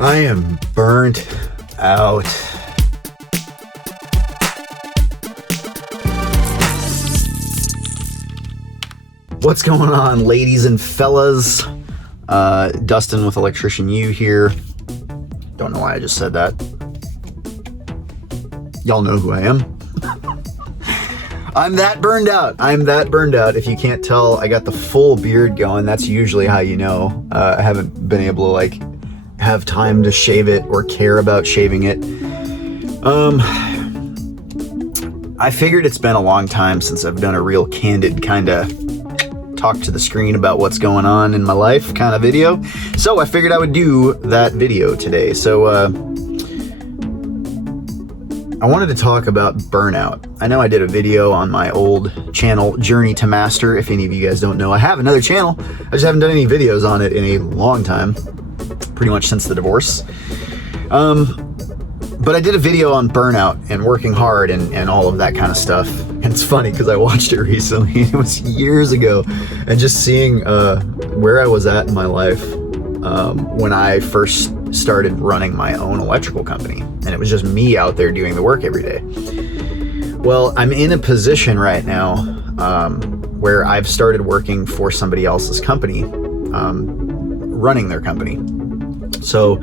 I am burnt out. What's going on, ladies and fellas? Dustin with Electrician U here. Don't know why I just said that. Y'all know who I am. I'm that burned out. If you can't tell, I got the full beard going. That's usually how you know. I haven't been able to have time to shave it or care about shaving it. I figured it's been a long time since I've done a real candid kind of talk to the screen about what's going on in my life kind of video. So I figured I would do that video today. So I wanted to talk about burnout. I know I did a video on my old channel, Journey to Master. If any of you guys don't know, I have another channel. I just haven't done any videos on it in a long time, pretty much since the divorce. But I did a video on burnout and working hard and all of that kind of stuff. And it's funny because I watched it recently. It was years ago. And just seeing where I was at in my life when I first started running my own electrical company. And it was just me out there doing the work every day. Well, I'm in a position right now where I've started working for somebody else's company, running their company. So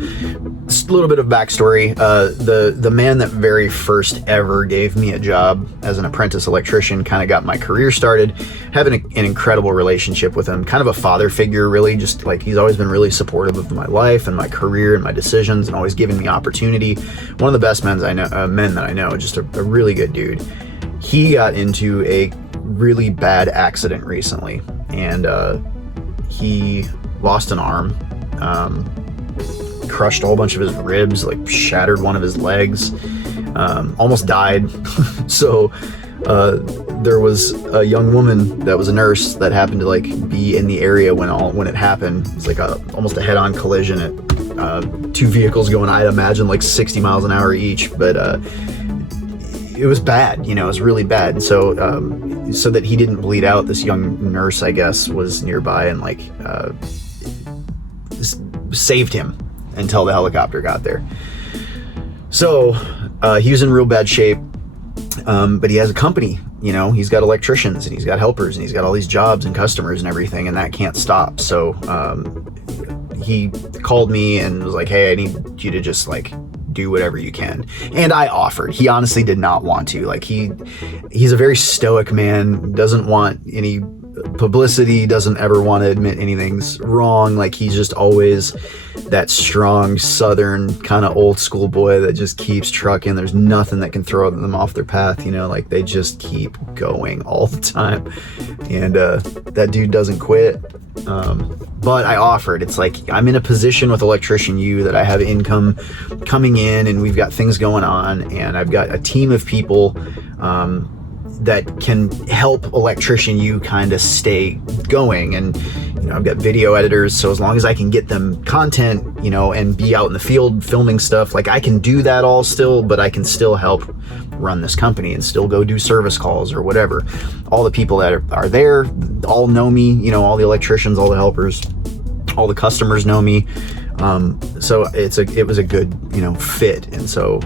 just a little bit of backstory. The man that very first ever gave me a job as an apprentice electrician kind of got my career started. Having an incredible relationship with him, kind of a father figure, really. Just like, he's always been really supportive of my life and my career and my decisions, and always giving me opportunity. One of the best men that I know, just a really good dude. He got into a really bad accident recently, and he lost an arm. Crushed a whole bunch of his ribs, shattered one of his legs, almost died. So there was a young woman that was a nurse that happened to be in the area when it happened. It's almost a head-on collision at two vehicles going, I'd imagine 60 miles an hour each, but it was bad, it was really bad. And so that he didn't bleed out, this young nurse, I guess, was nearby and saved him until the helicopter got there. So he was in real bad shape, but he has a company. He's got electricians and he's got helpers and he's got all these jobs and customers and everything, and that can't stop. So he called me and was like, hey, I need you to just do whatever you can. And I offered. He honestly did not want to. He's a very stoic man, doesn't want any publicity, doesn't ever want to admit anything's wrong. He's just always that strong southern kind of old school boy that just keeps trucking. There's nothing that can throw them off their path, they just keep going all the time. And that dude doesn't quit. But I offered. It's I'm in a position with Electrician U that I have income coming in, and we've got things going on, and I've got a team of people that can help Electrician U kind of stay going. And I've got video editors, so as long as I can get them content, and be out in the field filming stuff, I can do that all still, but I can still help run this company and still go do service calls or whatever. All the people that are there all know me, all the electricians, all the helpers, all the customers know me. So it was a good, fit. And so,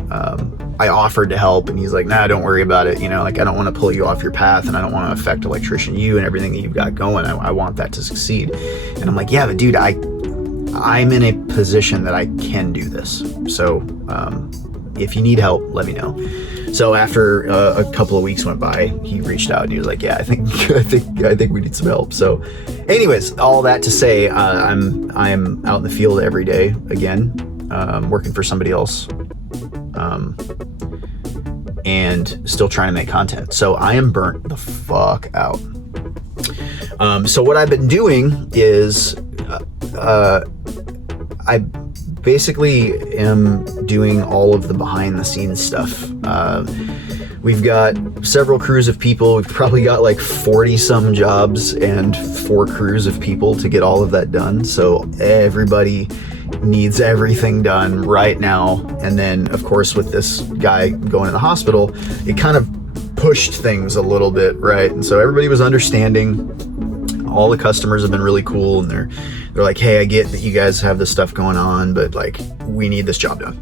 I offered to help, and he's like, nah, don't worry about it. I don't want to pull you off your path, and I don't want to affect Electrician U and everything that you've got going. I want that to succeed. And I'm like, yeah, but dude, I'm in a position that I can do this. So, if you need help, let me know. So after a couple of weeks went by, he reached out and he was like, yeah, I think we need some help. So anyways, all that to say, I'm out in the field every day again, working for somebody else, and still trying to make content. So I am burnt the fuck out. So what I've been doing is, I basically am doing all of the behind the scenes stuff. We've got several crews of people. We've probably got 40 some jobs and 4 crews of people to get all of that done. So everybody needs everything done right now. And then of course, with this guy going to the hospital, it kind of pushed things a little bit, right? And so everybody was understanding. all the customers have been really cool, and they're like, hey, I get that you guys have this stuff going on, but like, we need this job done,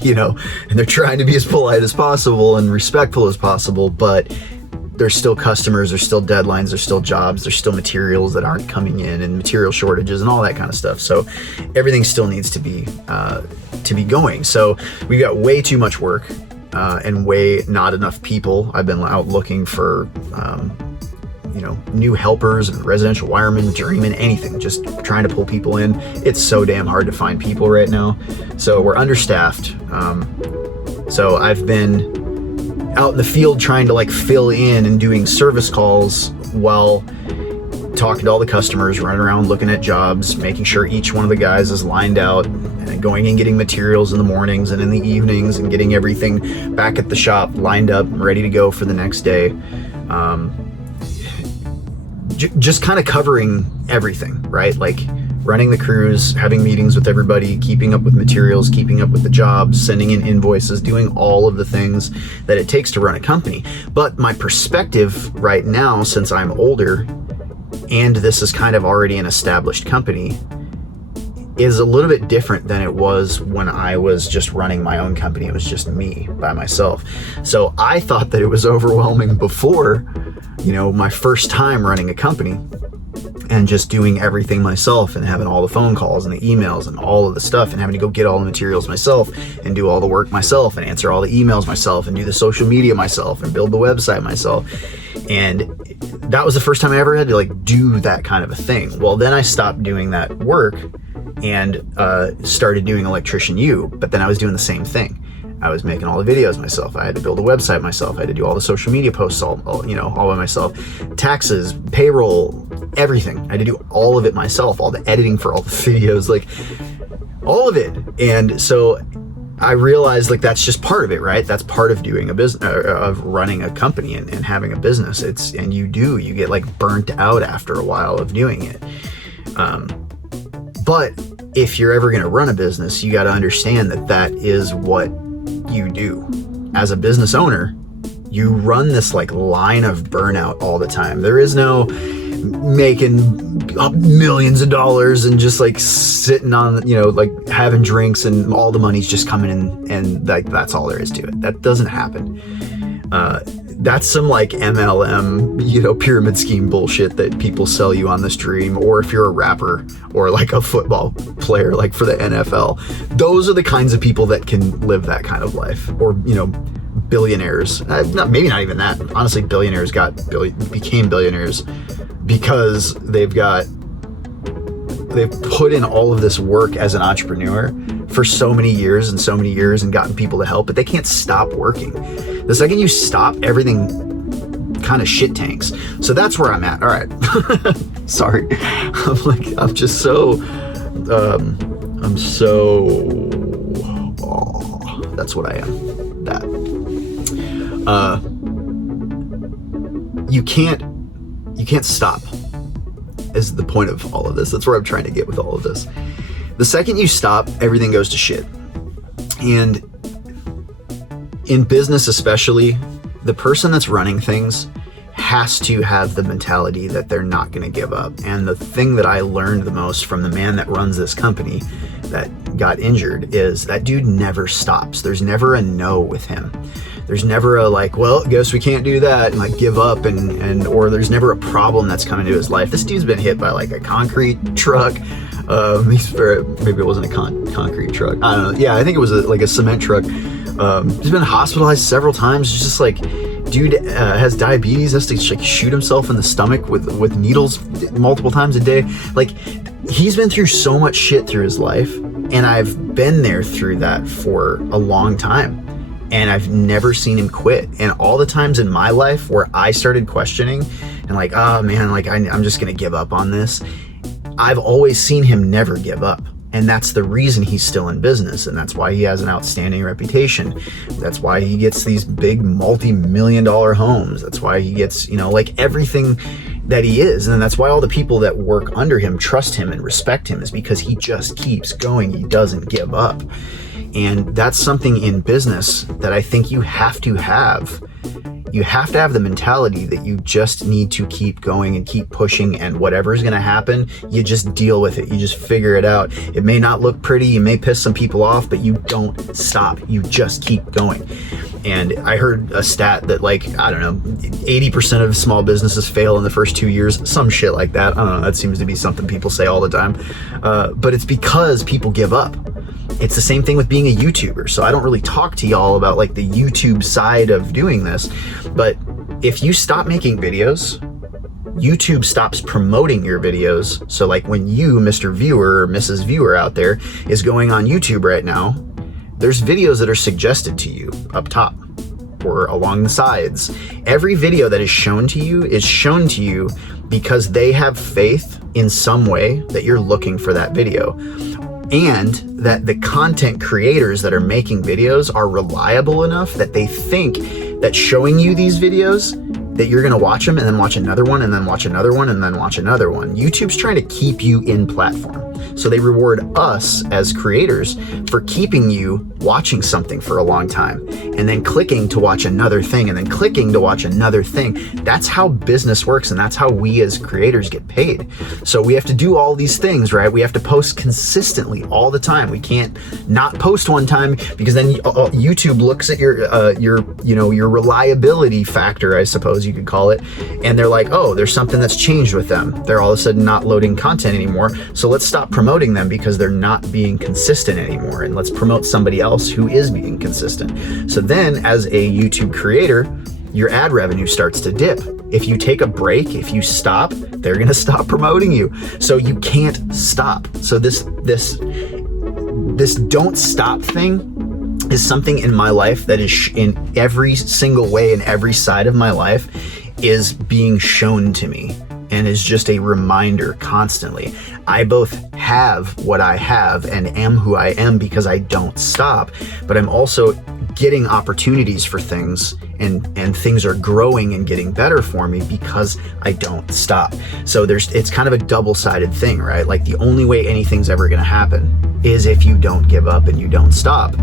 you know, and they're trying to be as polite as possible and respectful as possible, but there's still customers, there's still deadlines, there's still jobs, there's still materials that aren't coming in, and material shortages and all that kind of stuff. So everything still needs to be going. So we've got way too much work and way not enough people. I've been out looking for new helpers, residential wiremen, journeyman, anything, just trying to pull people in. It's so damn hard to find people right now. So we're understaffed. So I've been out in the field trying to like fill in and doing service calls while talking to all the customers, running around looking at jobs, making sure each one of the guys is lined out, and going and getting materials in the mornings and in the evenings, and getting everything back at the shop lined up and ready to go for the next day. Just kind of covering everything, right? Like running the crews, having meetings with everybody, keeping up with materials, keeping up with the jobs, sending in invoices, doing all of the things that it takes to run a company. But my perspective right now, since I'm older and this is kind of already an established company, is a little bit different than it was when I was just running my own company. It was just me by myself. So I thought that it was overwhelming before, my first time running a company and just doing everything myself and having all the phone calls and the emails and all of the stuff and having to go get all the materials myself and do all the work myself and answer all the emails myself and do the social media myself and build the website myself. And that was the first time I ever had to like do that kind of a thing. Well, then I stopped doing that work and started doing Electrician U, but then I was doing the same thing. I was making all the videos myself. I had to build a website myself. I had to do all the social media posts all by myself. Taxes, payroll, everything. I had to do all of it myself, all the editing for all the videos, like all of it. And so I realized like that's just part of it, right? That's part of doing a business, of running a company and having a business. You get like burnt out after a while of doing it. But if you're ever going to run a business, you got to understand that is what you do. As a business owner, you run this like line of burnout all the time. There is no making millions of dollars and just like sitting on, like having drinks and all the money's just coming in and like that's all there is to it. That doesn't happen. That's some like MLM, pyramid scheme bullshit that people sell you on the stream, or if you're a rapper or like a football player, like for the NFL, those are the kinds of people that can live that kind of life. Or, billionaires, maybe not even that. Honestly, billionaires became billionaires because they've put in all of this work as an entrepreneur for so many years and gotten people to help, but they can't stop working. The second you stop, everything kind of shit tanks. So that's where I'm at. All right. Sorry. I'm just so, that's what I am. That. You can't stop is the point of all of this. That's where I'm trying to get with all of this. The second you stop, everything goes to shit. And in business especially, the person that's running things has to have the mentality that they're not going to give up. And the thing that I learned the most from the man that runs this company that got injured is that dude never stops. There's never a no with him. There's never a like, well, guess we can't do that and like give up or there's never a problem that's come into his life. This dude's been hit by like a concrete truck. Maybe it wasn't a concrete truck. I don't know. Yeah, I think it was like a cement truck. He's been hospitalized several times. It's just like, dude has diabetes, has to like shoot himself in the stomach with needles multiple times a day. Like, he's been through so much shit through his life, and I've been there through that for a long time. And I've never seen him quit. And all the times in my life where I started questioning and like, oh man, like I'm just gonna give up on this, I've always seen him never give up. And that's the reason he's still in business. And that's why he has an outstanding reputation. That's why he gets these big multi-million-dollar homes. That's why he gets, like everything that he is. And that's why all the people that work under him trust him and respect him, is because he just keeps going. He doesn't give up. And that's something in business that I think you have to have You have to have the mentality that you just need to keep going and keep pushing, and whatever's going to happen, you just deal with it. You just figure it out. It may not look pretty, you may piss some people off, but you don't stop. You just keep going. And I heard a stat that, like, I don't know, 80% of small businesses fail in the first 2 years, some shit like that. I don't know, that seems to be something people say all the time. But it's because people give up. It's the same thing with being a YouTuber. So I don't really talk to y'all about like the YouTube side of doing this, but if you stop making videos, YouTube stops promoting your videos. So like when you, Mr. Viewer or Mrs. Viewer out there, is going on YouTube right now, there's videos that are suggested to you up top or along the sides. Every video that is shown to you because they have faith in some way that you're looking for that video, and that the content creators that are making videos are reliable enough that they think that showing you these videos, that you're gonna watch them and then watch another one and then watch another one and then watch another one. YouTube's trying to keep you in platform. So they reward us as creators for keeping you watching something for a long time and then clicking to watch another thing and then clicking to watch another thing. That's how business works, and that's how we as creators get paid. So we have to do all these things, right? We have to post consistently all the time. We can't not post one time, because then YouTube looks at your reliability factor, I suppose you could call it, and they're like, oh, there's something that's changed with them. They're all of a sudden not loading content anymore, so let's stop promoting them because they're not being consistent anymore, and let's promote somebody else who is being consistent. So then as a YouTube creator, your ad revenue starts to dip. If you take a break, if you stop, they're gonna stop promoting you. So you can't stop. So this don't stop thing is something in my life that is in every single way, in every side of my life, is being shown to me and is just a reminder constantly. I both have what I have and am who I am because I don't stop, but I'm also getting opportunities for things, and things are growing and getting better for me because I don't stop. So it's kind of a double-sided thing, right? Like the only way anything's ever gonna happen is if you don't give up and you don't stop.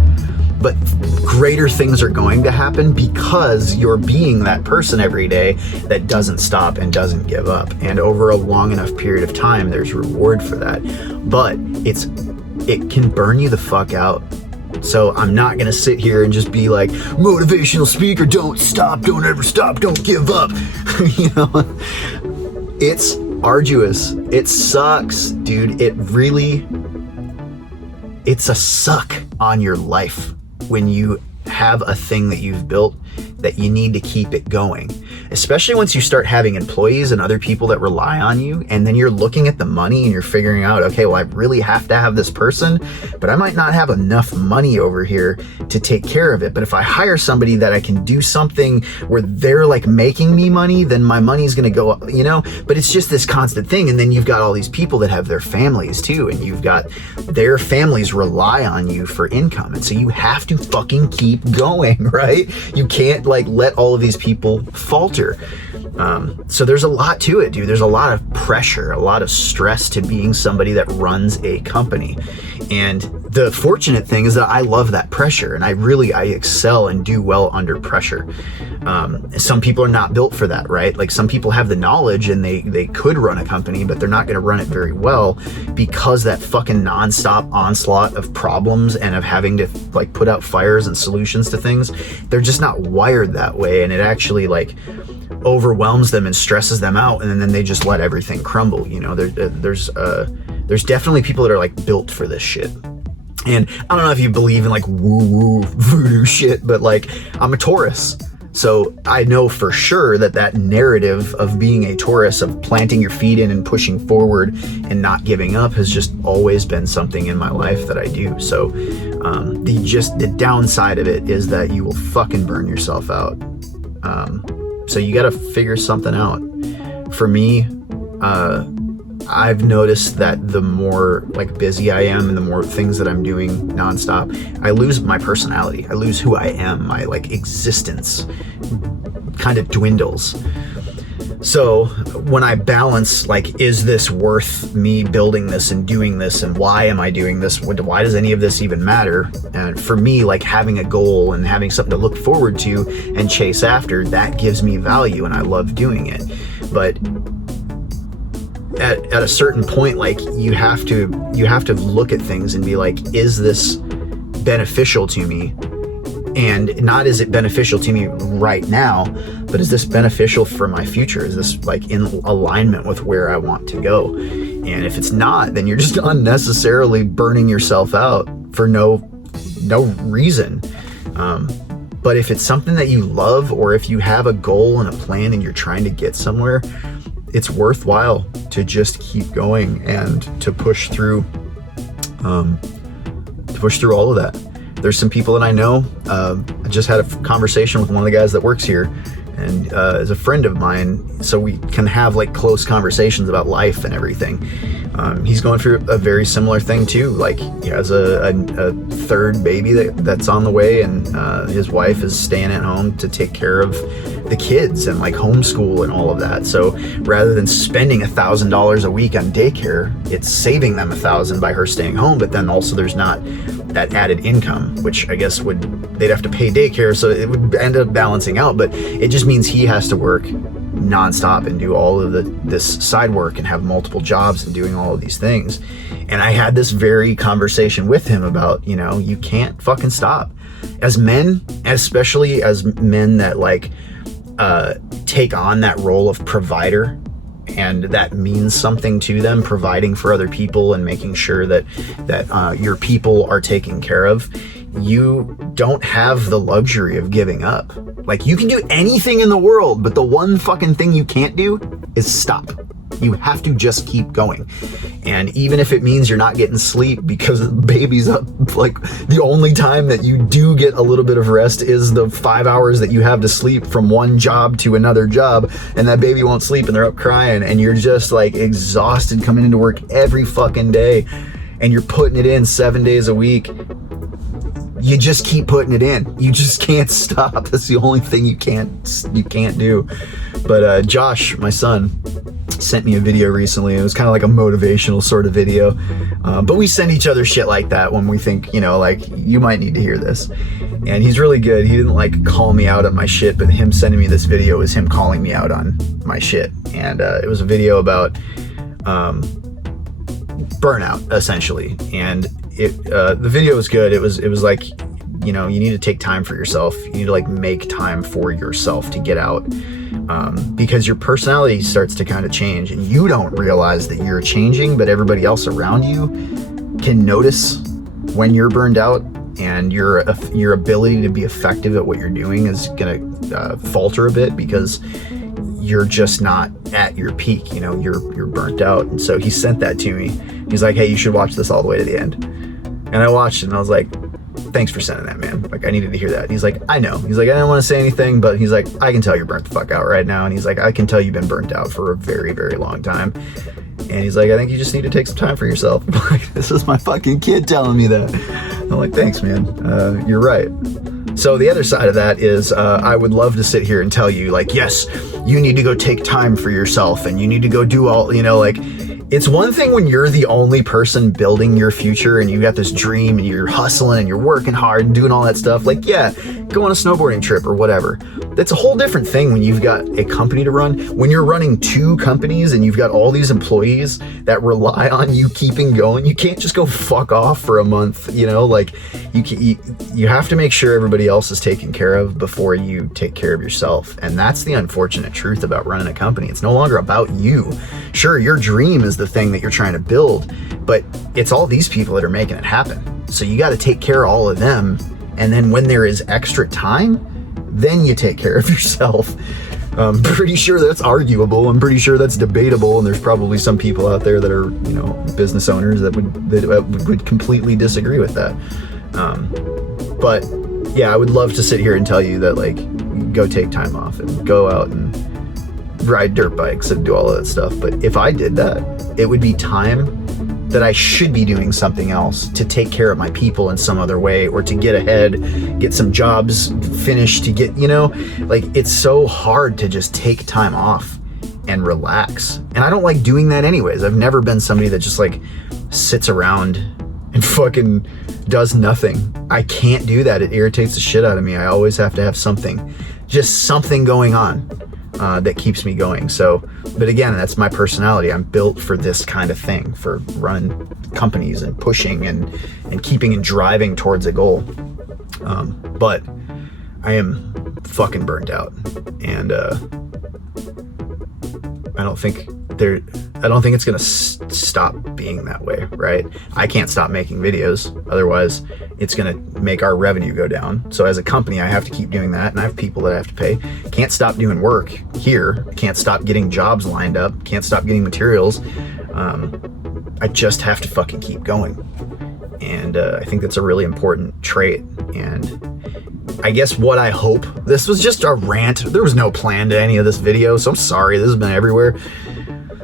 But greater things are going to happen because you're being that person every day that doesn't stop and doesn't give up. And over a long enough period of time, there's reward for that. But it can burn you the fuck out. So I'm not gonna sit here and just be like, motivational speaker, don't stop, don't ever stop, don't give up. You know, it's arduous. It sucks, dude. It's a suck on your life when you have a thing that you've built that you need to keep it going, especially once you start having employees and other people that rely on you, and then you're looking at the money and you're figuring out, okay, well, I really have to have this person, but I might not have enough money over here to take care of it. But if I hire somebody that I can do something where they're like making me money, then my money's gonna go up, you know? But it's just this constant thing. And then you've got all these people that have their families too, and you've got their families rely on you for income. And so you have to fucking keep going, right? You can't like let all of these people falter. So there's a lot to it, dude. There's a lot of pressure, a lot of stress to being somebody that runs a company. And the fortunate thing is that I love that pressure, and I excel and do well under pressure. Some people are not built for that, right? Like some people have the knowledge and they could run a company, but they're not going to run it very well because that fucking nonstop onslaught of problems and of having to like put out fires and solutions to things, they're just not wired that way. And it actually like overwhelms them and stresses them out, and then they just let everything crumble. You know, there's definitely people that are like built for this shit. And I don't know if you believe in like woo-woo voodoo shit, but like I'm a Taurus. So I know for sure that narrative of being a Taurus, of planting your feet in and pushing forward and not giving up, has just always been something in my life that I do. So the downside of it is that you will fucking burn yourself out. So you got to figure something out. For me, I've noticed that the more like busy I am and the more things that I'm doing nonstop, I lose my personality. I lose who I am. My like existence kind of dwindles. So when I balance, like, is this worth me building this and doing this, and why am I doing this? Why does any of this even matter? And for me, like, having a goal and having something to look forward to and chase after, that gives me value, and I love doing it. But at a certain point, like, you have to look at things and be like, is this beneficial to me? And not is it beneficial to me right now, but is this beneficial for my future? Is this like in alignment with where I want to go? And if it's not, then you're just unnecessarily burning yourself out for no reason. But if it's something that you love, or if you have a goal and a plan and you're trying to get somewhere, it's worthwhile to just keep going and to push through all of that. There's some people that I know. I just had a conversation with one of the guys that works here, and is a friend of mine, so we can have like close conversations about life and everything. He's going through a very similar thing too. Like, he has a third baby that's on the way, and his wife is staying at home to take care of the kids and like homeschool and all of that. So rather than spending $1,000 a week on daycare, it's saving them $1,000 by her staying home. But then also there's not that added income, which I guess they'd have to pay daycare, so it would end up balancing out. But it just means he has to work nonstop and do all of this side work and have multiple jobs and doing all of these things. And I had this very conversation with him about, you can't fucking stop. As men, especially as men that like take on that role of provider, and that means something to them, providing for other people and making sure that your people are taken care of, you don't have the luxury of giving up. Like, you can do anything in the world, but the one fucking thing you can't do is stop. You have to just keep going. And even if it means you're not getting sleep because the baby's up, like, the only time that you do get a little bit of rest is the 5 hours that you have to sleep from one job to another job, and that baby won't sleep and they're up crying, and you're just like exhausted coming into work every fucking day, and you're putting it in 7 days a week. You just keep putting it in. You just can't stop. That's the only thing you can't do. But Josh, my son, sent me a video recently. It was kind of like a motivational sort of video. But we send each other shit like that when we think, like, you might need to hear this. And he's really good. He didn't like call me out on my shit, but him sending me this video was him calling me out on my shit. And it was a video about burnout, essentially. And the video was good. It was like, you need to take time for yourself. You need to like make time for yourself to get out, because your personality starts to kind of change, and you don't realize that you're changing, but everybody else around you can notice when you're burned out, and your ability to be effective at what you're doing is gonna falter a bit because you're just not at your peak. You're burnt out. And so he sent that to me. He's like, hey, you should watch this all the way to the end. And I watched it, and I was like, thanks for sending that, man. Like, I needed to hear that. He's like, I know. He's like, I don't want to say anything, but he's like, I can tell you're burnt the fuck out right now. And he's like, I can tell you've been burnt out for a very, very long time. And he's like, I think you just need to take some time for yourself. I'm like, this is my fucking kid telling me that. I'm like, thanks, man. You're right. So the other side of that is, I would love to sit here and tell you, like, yes, you need to go take time for yourself, and you need to go do all, like, it's one thing when you're the only person building your future and you got this dream and you're hustling and you're working hard and doing all that stuff. Like, yeah, go on a snowboarding trip or whatever. That's a whole different thing when you've got a company to run. When you're running two companies and you've got all these employees that rely on you keeping going, you can't just go fuck off for a month, like you have to make sure everybody else is taken care of before you take care of yourself. And that's the unfortunate truth about running a company. It's no longer about you. Sure, your dream is the thing that you're trying to build, but it's all these people that are making it happen. So you got to take care of all of them. And then when there is extra time, then you take care of yourself. I'm pretty sure that's arguable. I'm pretty sure that's debatable. And there's probably some people out there that are, business owners that would completely disagree with that. But yeah, I would love to sit here and tell you that, like, go take time off and go out and ride dirt bikes and do all of that stuff. But if I did that, it would be time that I should be doing something else to take care of my people in some other way, or to get ahead, get some jobs finished, to get, like, it's so hard to just take time off and relax. And I don't like doing that anyways. I've never been somebody that just like sits around and fucking does nothing. I can't do that. It irritates the shit out of me. I always have to have something, just something going on that keeps me going. So, but again, that's my personality. I'm built for this kind of thing, for running companies and pushing and keeping and driving towards a goal. But I am fucking burnt out, and I don't think it's gonna stop being that way, right? I can't stop making videos, otherwise it's gonna make our revenue go down. So as a company, I have to keep doing that, and I have people that I have to pay. Can't stop doing work here. Can't stop getting jobs lined up. Can't stop getting materials. I just have to fucking keep going, and I think that's a really important trait. And I guess what I hope, this was just a rant. There was no plan to any of this video, so I'm sorry. This has been everywhere.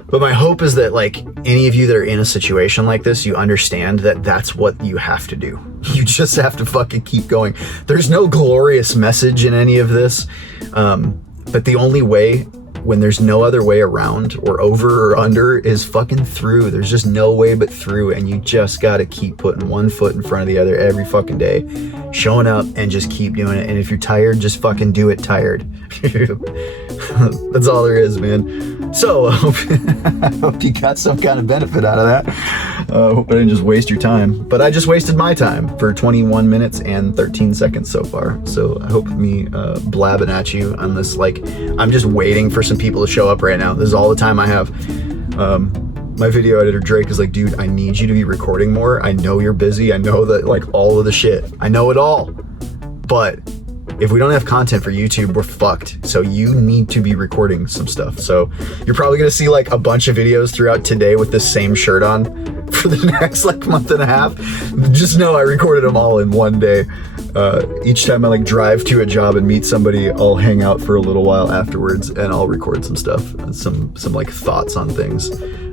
But my hope is that, like, any of you that are in a situation like this, you understand that that's what you have to do. You just have to fucking keep going. There's no glorious message in any of this. But the only way, when there's no other way around or over or under, is fucking through. There's just no way but through, and you just gotta keep putting one foot in front of the other every fucking day, showing up and just keep doing it. And if you're tired, just fucking do it tired. That's all there is, man. So I hope you got some kind of benefit out of that. Hope I didn't just waste your time, but I just wasted my time for 21 minutes and 13 seconds so far. So I hope me blabbing at you on this, like, I'm just waiting for some people to show up right now. This is all the time I have. My video editor Drake is like, dude, I need you to be recording more. I know you're busy. I know that, like, all of the shit. I know it all. But if we don't have content for YouTube, we're fucked. So you need to be recording some stuff. So you're probably gonna see like a bunch of videos throughout today with this same shirt on for the next like month and a half. Just know I recorded them all in one day. Each time I like drive to a job and meet somebody, I'll hang out for a little while afterwards and I'll record some stuff, some like thoughts on things.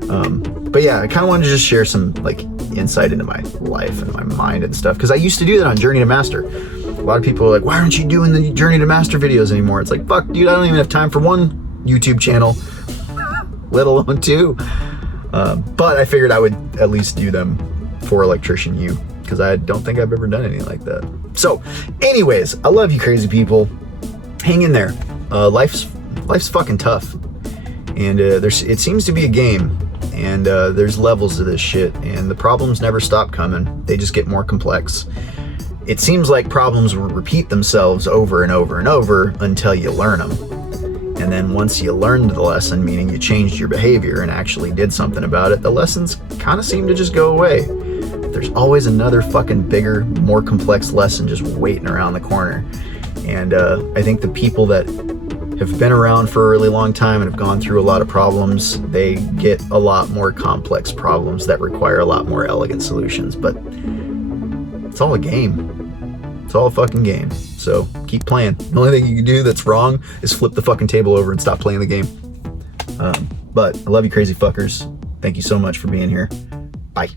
But yeah, I kind of wanted to just share some like insight into my life and my mind and stuff, because I used to do that on Journey to Master. A lot of people are like, why aren't you doing the Journey to Master videos anymore? It's like, fuck, dude, I don't even have time for one YouTube channel, let alone two. But I figured I would at least do them for Electrician U, because I don't think I've ever done anything like that. So anyways, I love you crazy people. Hang in there. Life's fucking tough. And it seems to be a game. And there's levels to this shit. And the problems never stop coming. They just get more complex. It seems like problems will repeat themselves over and over and over until you learn them. And then once you learned the lesson, meaning you changed your behavior and actually did something about it, the lessons kind of seem to just go away. There's always another fucking bigger, more complex lesson just waiting around the corner. And I think the people that have been around for a really long time and have gone through a lot of problems, they get a lot more complex problems that require a lot more elegant solutions. But it's all a game. It's all a fucking game. So keep playing. The only thing you can do that's wrong is flip the fucking table over and stop playing the game. But I love you crazy fuckers. Thank you so much for being here. Bye.